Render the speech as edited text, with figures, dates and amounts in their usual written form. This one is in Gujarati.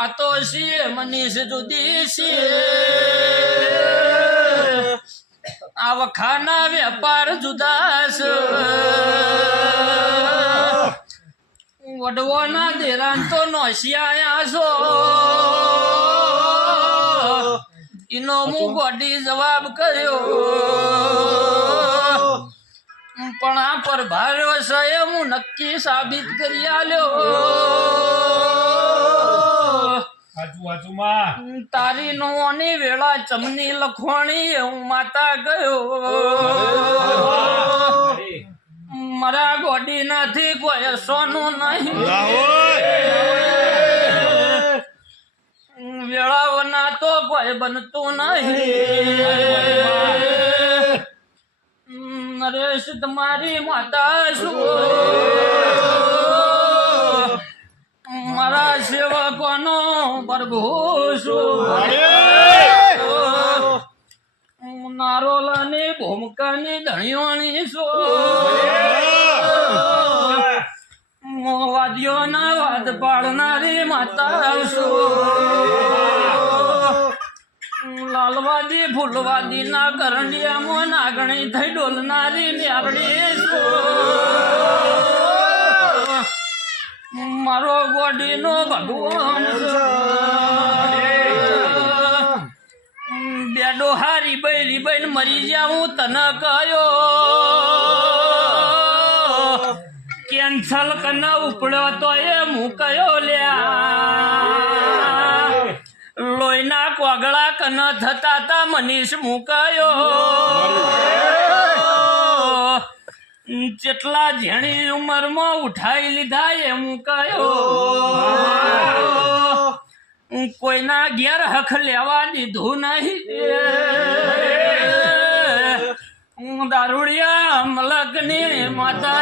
વાતો છીએ મનીષ જુદી છીએ આ વખાના વેપાર જુદા છે વડવાના દેરાન તો નોશિયા છો એનો હું ગોડી જવાબ કર્યો પણ આ પર ભાર્યો છે હું નક્કી સાબિત કરી આલ્યો તારી નોની વેળા ચમની લખવાણી હું માતા ગયો મારા ગોડી નથી કોઈ સોનું નહીં વેળાવના તો કોઈ બનતું નહીં નરેશ તમારી માતા શું મારા સેવકોનો પ્રભુ શું નારોલાની ભૂમિકાની ધણીઓની શું વાદીઓના વાદ પાડનારી માતા શું લાલવાદી ફૂલવાદી ના કરંડિયામાં નાગણી થઈ ડોલનારી ન્યારડી શું મારો ગોડીનો ભગવાન બેડો હારી બૈરી બૈન મરી જાઉં તને કયો કેન્સલ કને ઉપડ્યો તો એ મૂકયો લ્યા લોહીના કોગળા કને થતા તા મનીષ મૂકયો જેટલા જેણી ઉંમરમાં ઉઠાઈ લીધા એ મૂકયો કોઈના ઘેર હક લેવા દીધું નહીં દારૂડિયા મલકની માતા